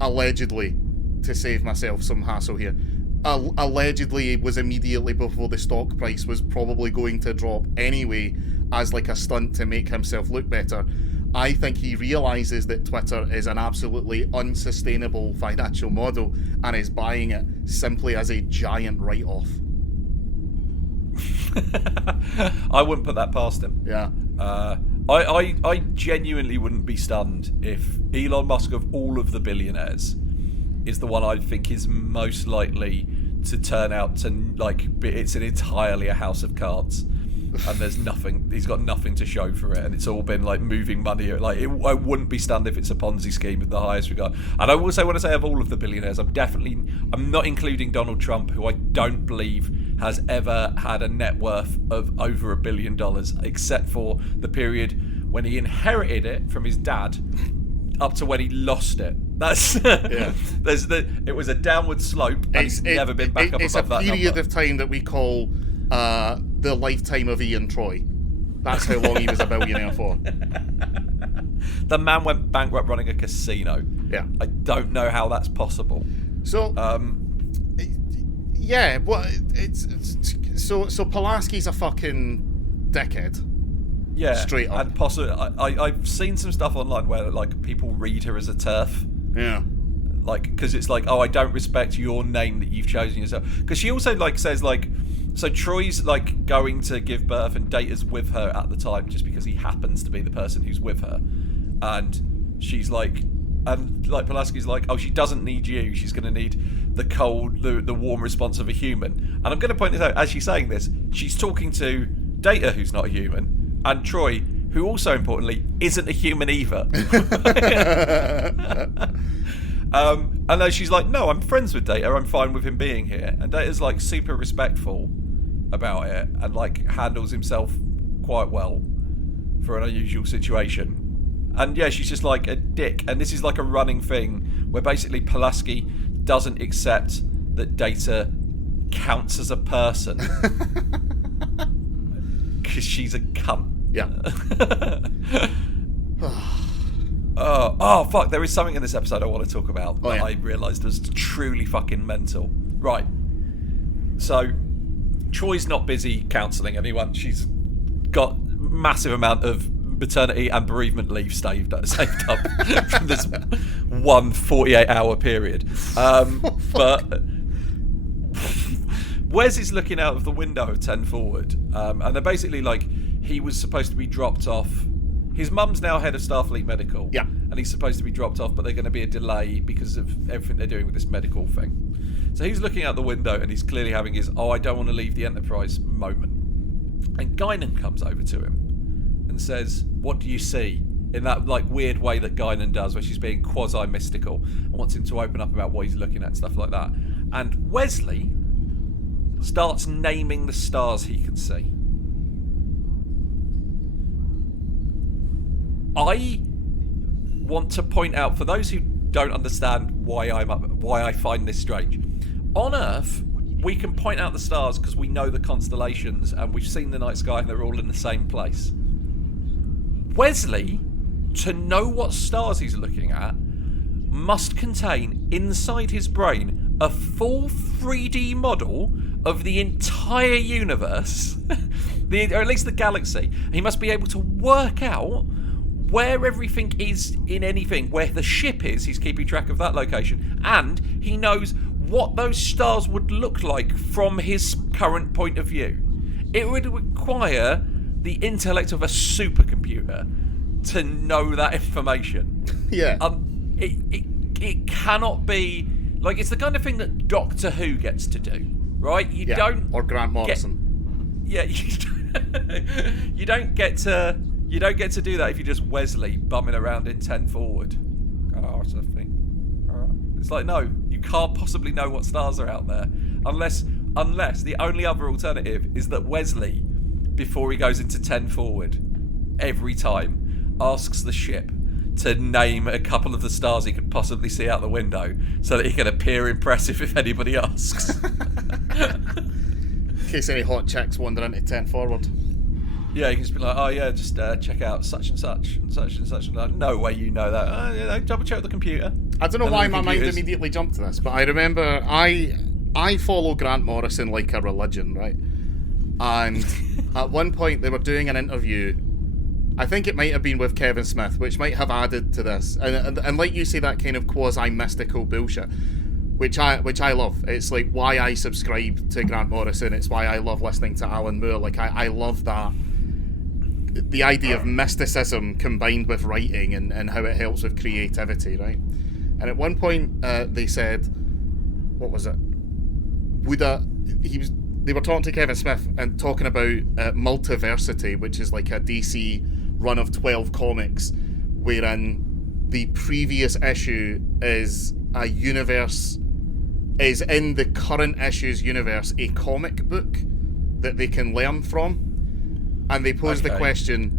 allegedly, to save myself some hassle here, allegedly it was immediately before the stock price was probably going to drop anyway, as like a stunt to make himself look better. I think he realises that Twitter is an absolutely unsustainable financial model and is buying it simply as a giant write-off. I wouldn't put that past him. Yeah. I genuinely wouldn't be stunned if Elon Musk, of all of the billionaires, is the one I think is most likely to turn out to like it's entirely a house of cards, and there's nothing. He's got nothing to show for it, and it's all been like moving money. Like I wouldn't be stunned if it's a Ponzi scheme in the highest regard. And I will say, when I say of all of the billionaires, I'm not including Donald Trump, who I don't believe has ever had a net worth of over $1 billion, except for the period when he inherited it from his dad, up to when he lost it. That's yeah. It was a downward slope, and he's never been back up above that number. It's a period of time that we call the lifetime of Ian Troy. That's how long he was a billionaire for. The man went bankrupt running a casino. Yeah. I don't know how that's possible. So, yeah, well, so Pulaski's a fucking dickhead. Yeah, straight up. And possibly, I've seen some stuff online where like people read her as a TERF. Yeah. Like, because it's like, oh, I don't respect your name that you've chosen yourself. Because she also like says like, so Troy's like going to give birth and Data's with her at the time just because he happens to be the person who's with her, and she's like, and like Pulaski's like, oh, she doesn't need you. She's going to need the cold, the warm response of a human. And I'm going to point this out as she's saying this. She's talking to Data, who's not a human, and Troy, who also importantly isn't a human either. And then she's like, no, I'm friends with Data. I'm fine with him being here. And Data's like super respectful about it and like handles himself quite well for an unusual situation. And yeah, she's just like a dick. And this is like a running thing where basically Pulaski doesn't accept that Data counts as a person because she's a cunt. Yeah. Oh, fuck. There is something in this episode I want to talk about that yeah. I realised was truly fucking mental. Right. So, Troy's not busy counselling anyone. She's got massive amount of maternity and bereavement leave saved up from this 48-hour period. But Wes is looking out of the window of 10 Forward, and they're basically like, he was supposed to be dropped off. His mum's now head of Starfleet Medical. Yeah. And he's supposed to be dropped off, but there's going to be a delay because of everything they're doing with this medical thing. So he's looking out the window and he's clearly having his, I don't want to leave the Enterprise moment. And Guinan comes over to him and says, what do you see? In that like weird way that Guinan does, where she's being quasi-mystical and wants him to open up about what he's looking at and stuff like that. And Wesley starts naming the stars he can see. I want to point out, for those who don't understand why I find this strange, on Earth we can point out the stars because we know the constellations and we've seen the night sky and they're all in the same place. Wesley, to know what stars he's looking at, must contain inside his brain a full 3D model of the entire universe, or at least the galaxy. And he must be able to work out where everything is in anything, where the ship is, he's keeping track of that location, and he knows what those stars would look like from his current point of view. It would require the intellect of a supercomputer to know that information. Yeah. It cannot be like, it's the kind of thing that Doctor Who gets to do, right? Or Grant Morrison. You don't get to do that if you're just Wesley bumming around in 10 forward. Oh, something. It's like, no, you can't possibly know what stars are out there unless the only other alternative is that Wesley, before he goes into 10 forward, every time asks the ship to name a couple of the stars he could possibly see out the window so that he can appear impressive if anybody asks. In case any hot chicks wander into 10 forward. Yeah, you can just be like, oh yeah, just check out such and such and such and such. And like, no way you know that. Double check with the computer. I don't know why my mind immediately jumped to this, but I remember I follow Grant Morrison like a religion, right? And at one point they were doing an interview. I think it might have been with Kevin Smith, which might have added to this. And like you say, that kind of quasi-mystical bullshit, which I love. It's like why I subscribe to Grant Morrison. It's why I love listening to Alan Moore. Like I love that. The idea of mysticism combined with writing and how it helps with creativity, right? And at one point they said, what was it? They were talking to Kevin Smith and talking about Multiversity, which is like a DC run of 12 comics, wherein the previous issue is a universe, is in the current issue's universe, a comic book that they can learn from. And they posed the question,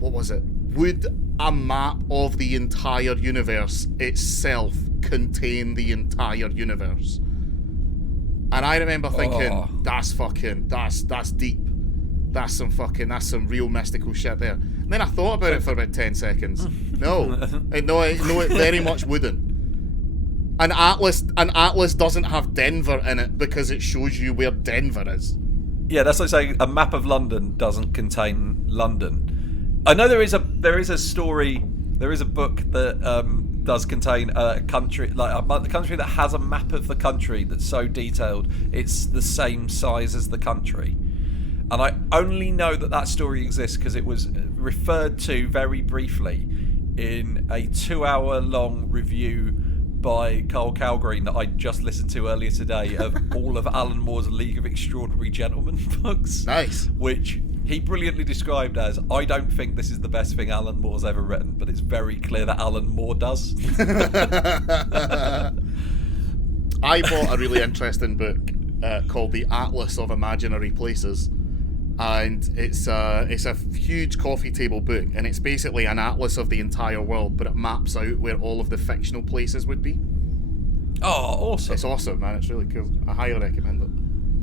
what was it? Would a map of the entire universe itself contain the entire universe? And I remember thinking, that's deep. That's some real mystical shit there. And then I thought about it for about 10 seconds. No, it very much wouldn't. An atlas doesn't have Denver in it because it shows you where Denver is. Yeah, that's like saying a map of London doesn't contain London. I know there is a story, there is a book that does contain a country, like a country that has a map of the country that's so detailed it's the same size as the country. And I only know that story exists because it was referred to very briefly in a 2-hour long review by Carl Calgreen that I just listened to earlier today of all of Alan Moore's League of Extraordinary Gentlemen books. Nice. Which he brilliantly described as, I don't think this is the best thing Alan Moore's ever written, but it's very clear that Alan Moore does. I bought a really interesting book called The Atlas of Imaginary Places. And it's a huge coffee table book, and it's basically an atlas of the entire world, but it maps out where all of the fictional places would be. Oh, awesome! It's awesome, man. It's really cool. I highly recommend it.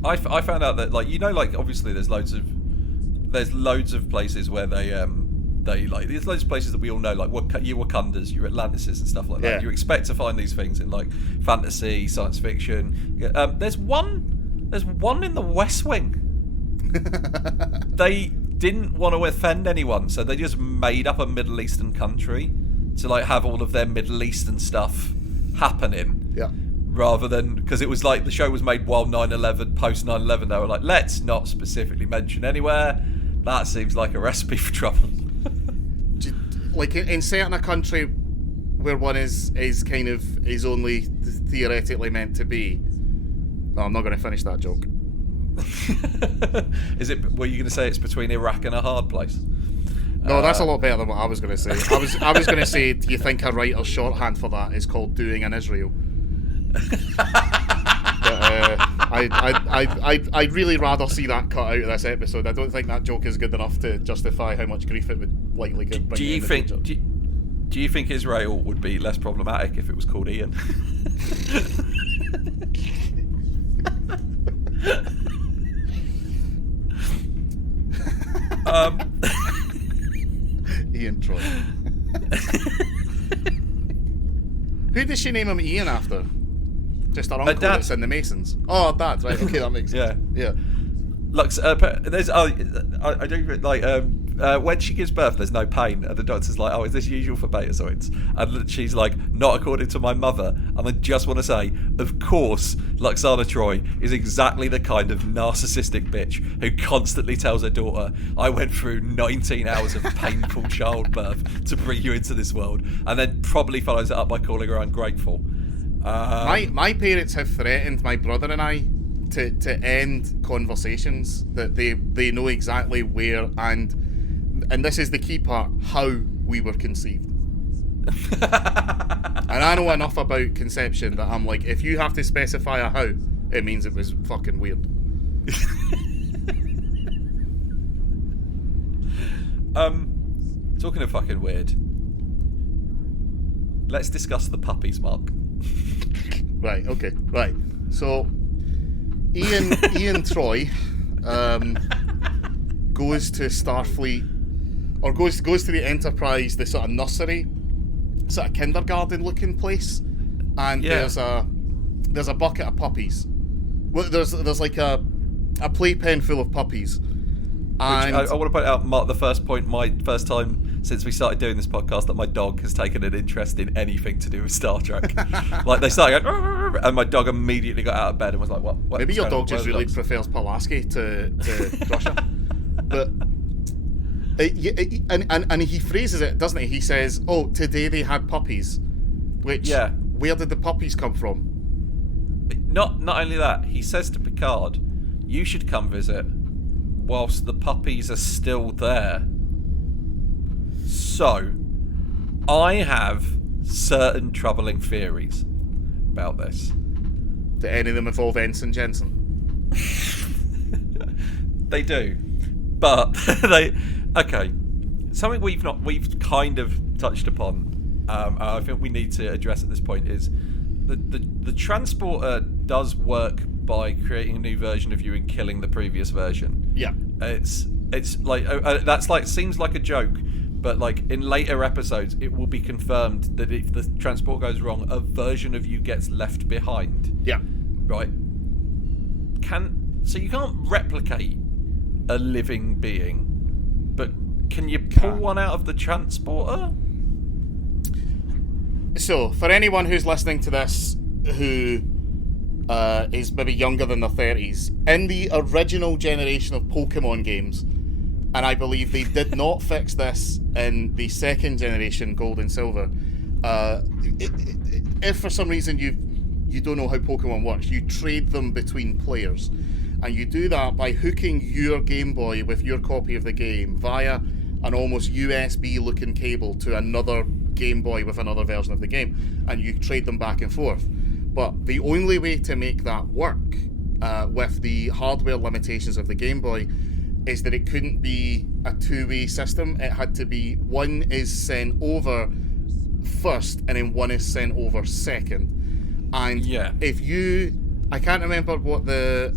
I found out that, like, you know, like, obviously there's loads of places where there's loads of places that we all know, like your Wakandas, your Atlantises and stuff like that. You expect to find these things in like fantasy, science fiction. There's one in the West Wing. They didn't want to offend anyone, so they just made up a Middle Eastern country to like have all of their Middle Eastern stuff happening. Yeah. Rather than, because it was like the show was made while 9/11, post 9/11, they were like, let's not specifically mention anywhere. That seems like a recipe for trouble. Like in certain a country where one is only theoretically meant to be. No, I'm not going to finish that joke. Were you going to say it's between Iraq and a hard place? No, that's a lot better than what I was going to say. I was going to say, do you think a writer's shorthand for that is called doing in Israel? But I'd really rather see that cut out of this episode. I don't think that joke is good enough to justify how much grief it would likely bring. Do you think Israel would be less problematic if it was called Ian? Ian Troy. Who does she name him Ian after? Just her uncle that's in the Masons. Oh, Dad, right? Okay, that makes sense. Yeah. Lux, there's I don't like when she gives birth, there's no pain, and the doctor's like, "Oh, is this usual for betazoids?" And she's like, "Not according to my mother." And I just want to say, of course, Luxana Troy is exactly the kind of narcissistic bitch who constantly tells her daughter, "I went through 19 hours of painful childbirth to bring you into this world," and then probably follows it up by calling her ungrateful. My parents have threatened my brother and I to end conversations that they know exactly where and this is the key part, how we were conceived. And I know enough about conception that I'm like, if you have to specify a how, it means it was fucking weird. Talking of fucking weird, let's discuss the puppies, Mark. Right, okay, right. So Ian Troy goes to Starfleet, or goes to the Enterprise, the sort of nursery, sort of kindergarten looking place, and there's a bucket of puppies. Well, there's like a playpen full of puppies. And I want to point out, Mark, the first time since we started doing this podcast that my dog has taken an interest in anything to do with Star Trek. Like, they started going, and my dog immediately got out of bed and was like, what maybe your dog just really prefers Pulaski to Russia. But and he phrases it, doesn't he? He says, "Oh, today they had puppies." Which, where did the puppies come from? Not only that, he says to Picard, "You should come visit whilst the puppies are still there." So, I have certain troubling theories about this. Do any of them involve Ensign Jensen? They do, but something we've kind of touched upon. I think we need to address at this point is the transporter does work by creating a new version of you and killing the previous version. Yeah, it's like that's like seems like a joke, but like in later episodes it will be confirmed that if the transport goes wrong, a version of you gets left behind. Yeah, right. So you can't replicate a living being, but can you pull one out of the transporter? So, for anyone who's listening to this who is maybe younger than their 30s, in the original generation of Pokemon games, and I believe they did not fix this in the second generation, Gold and Silver, if for some reason you don't know how Pokemon works, you trade them between players. And you do that by hooking your Game Boy with your copy of the game via an almost USB-looking cable to another Game Boy with another version of the game, and you trade them back and forth. But the only way to make that work with the hardware limitations of the Game Boy is that it couldn't be a two-way system. It had to be one is sent over first and then one is sent over second. And if you... I can't remember what the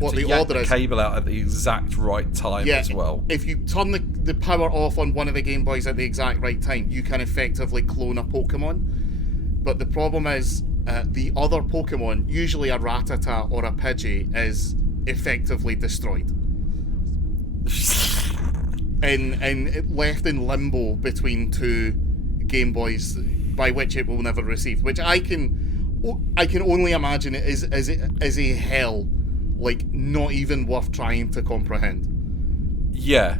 order is. Cable out at the exact right time as well. If you turn the power off on one of the Game Boys at the exact right time, you can effectively clone a Pokemon. But the problem is, the other Pokemon, usually a Rattata or a Pidgey, is effectively destroyed. and left in limbo between two Game Boys, by which it will never receive. Which I can only imagine it is a hell. Like, not even worth trying to comprehend. Yeah.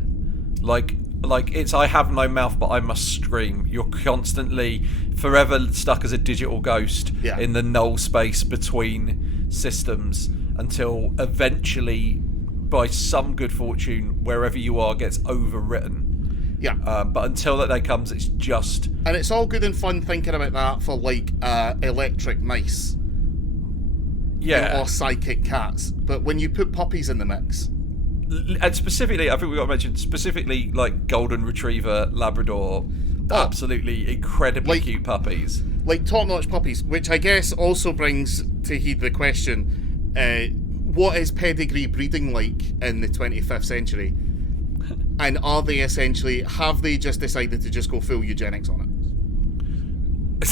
Like it's I have no mouth but I must scream. You're constantly forever stuck as a digital ghost in the null space between systems until eventually, by some good fortune, wherever you are gets overwritten. Yeah. But until that day comes, it's just... And it's all good and fun thinking about that for, like, electric mice. Yeah. Or psychic cats. But when you put puppies in the mix... And specifically, I think we've got to mention, specifically, like, Golden Retriever, Labrador, absolutely incredibly cute puppies. Like, top-notch puppies, which I guess also brings to heed the question, what is pedigree breeding like in the 25th century? And are they essentially... Have they just decided to just go full eugenics on it?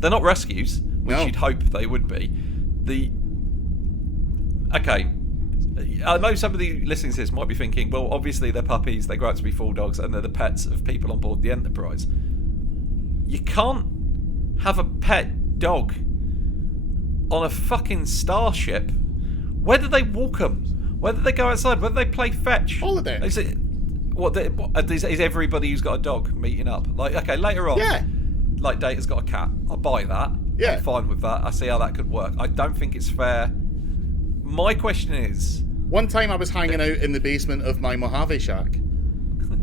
They're not rescues, which you'd hope they would be. Okay, I know somebody listening to this might be thinking, well, obviously they're puppies, they grow up to be full dogs, and they're the pets of people on board the Enterprise. You can't have a pet dog on a fucking starship. Where do they walk them? Where do they go outside? Where do they play fetch? Holiday. Is everybody who's got a dog meeting up? Like, okay, later on, Yeah. like Data's got a cat. I'll buy that. Yeah. I'm fine with that. I see how that could work. I don't think it's fair. My question is... One time I was hanging out in the basement of my Mojave shack,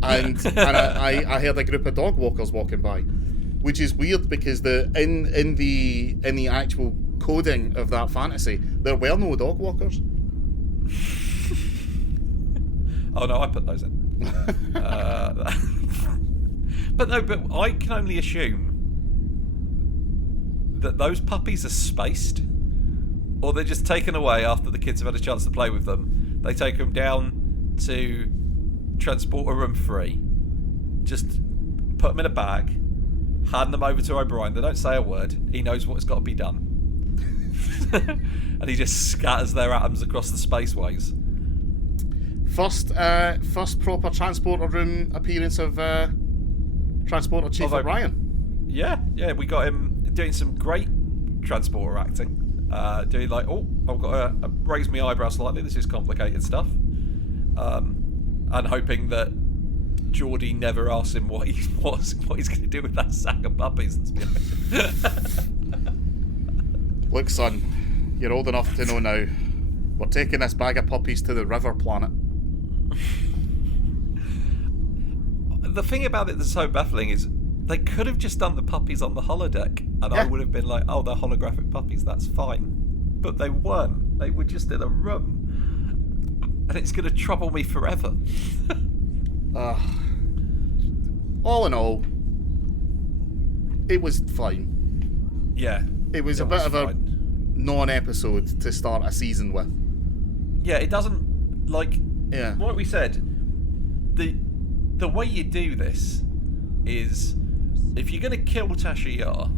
and I heard a group of dog walkers walking by, which is weird because in the actual coding of that fantasy, there were no dog walkers. Oh no, I put those in. But I can only assume that those puppies are spaced, or they're just taken away after the kids have had a chance to play with them. They take them down to transporter room 3, just put them in a bag, hand them over to O'Brien. They don't say a word. He knows what's got to be done. And he just scatters their atoms across the spaceways. First proper transporter room appearance of Transporter Chief O'Brien. Yeah, we got him doing some great transporter acting. Doing like, I've got to raise my eyebrow slightly. This is complicated stuff. And hoping that Geordie never asks him what he's going to do with that sack of puppies that's behind him. Look, son, you're old enough to know now. We're taking this bag of puppies to the river planet. The thing about it that's so baffling is they could have just done the puppies on the holodeck, and I would have been like, oh, they're holographic puppies, that's fine. But they weren't. They were just in a room. And it's going to trouble me forever. All in all, it was fine. Yeah. It was a bit of a non-episode to start a season with. Yeah, it doesn't, like we said, the way you do this is, if you're going to kill Tasha Yar,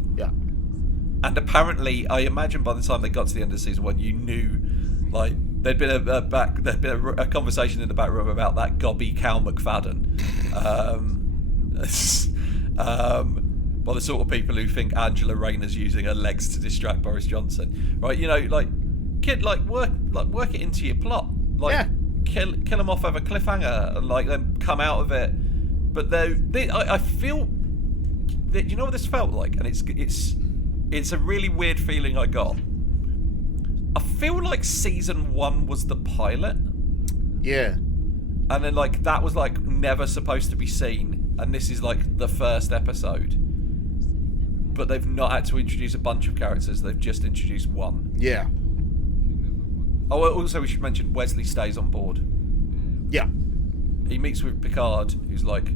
and apparently, I imagine by the time they got to the end of season 1, you knew, like, there'd been a conversation in the back room about that gobby Cal McFadden, by the sort of people who think Angela Rayner's using her legs to distract Boris Johnson, right? You know, like, work it into your plot, kill them off of a cliffhanger, and like then come out of it. But I feel that, you know what this felt like, and it's a really weird feeling I got. I feel like season 1 was the pilot. Yeah. And then like that was like never supposed to be seen, and this is like the first episode. But they've not had to introduce a bunch of characters, they've just introduced one. Yeah. Oh, also we should mention Wesley stays on board. Yeah. He meets with Picard, who's like,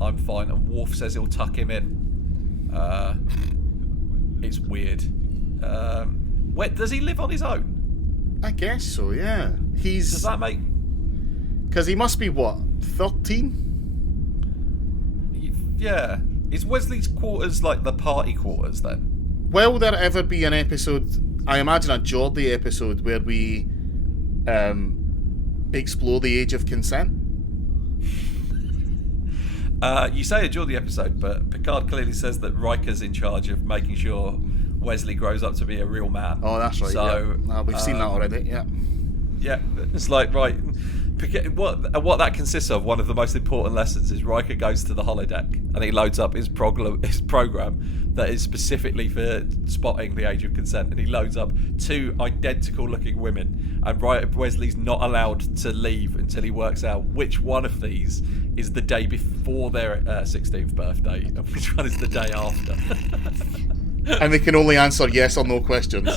I'm fine, and Worf says he'll tuck him in. It's weird. Does he live on his own? I guess so, yeah. Does that make... Because he must be, what, 13? Yeah. Is Wesley's quarters like the party quarters, then? Will there ever be an episode, I imagine a Geordie episode, where we explore the age of consent? You say a Geordie episode, but Picard clearly says that Riker's in charge of making sure Wesley grows up to be a real man. Oh, that's right. So we've seen that already. Yeah. Yeah, it's like, right. What that consists of, one of the most important lessons, is Riker goes to the holodeck and he loads up his program that is specifically for spotting the age of consent, and he loads up 2 identical looking women, and Wesley's not allowed to leave until he works out which one of these is the day before their 16th birthday and which one is the day after. And they can only answer yes or no questions.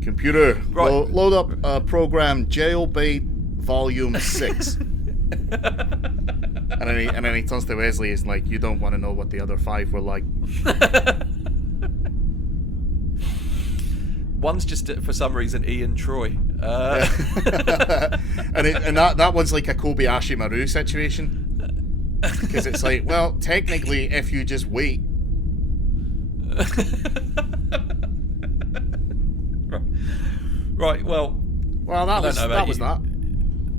Computer, right. Load up program Jailbait Volume 6. and then he turns to Wesley, is like, you don't want to know what the other 5 were like. One's just, for some reason, Ian Troy. And that one's like a Kobayashi Maru situation. Because it's like, well, technically, if you just wait... Right. Well, that was know, that mate. was that.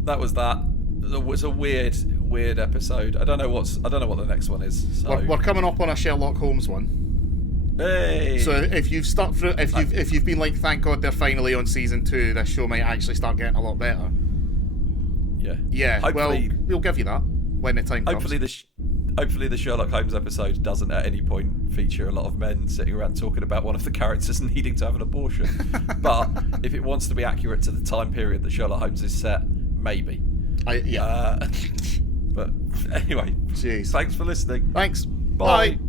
That was that. It was a weird episode. I don't know what the next one is. So. We're coming up on a Sherlock Holmes one. Hey. So if you've stuck through, if you've been like, thank God they're finally on season 2, this show might actually start getting a lot better. Yeah. Hopefully, well, we'll give you that when the time comes. Hopefully the Sherlock Holmes episode doesn't at any point feature a lot of men sitting around talking about one of the characters needing to have an abortion. But if it wants to be accurate to the time period that Sherlock Holmes is set, maybe. Yeah. But anyway, Jeez. Thanks for listening. Thanks. Bye. Bye.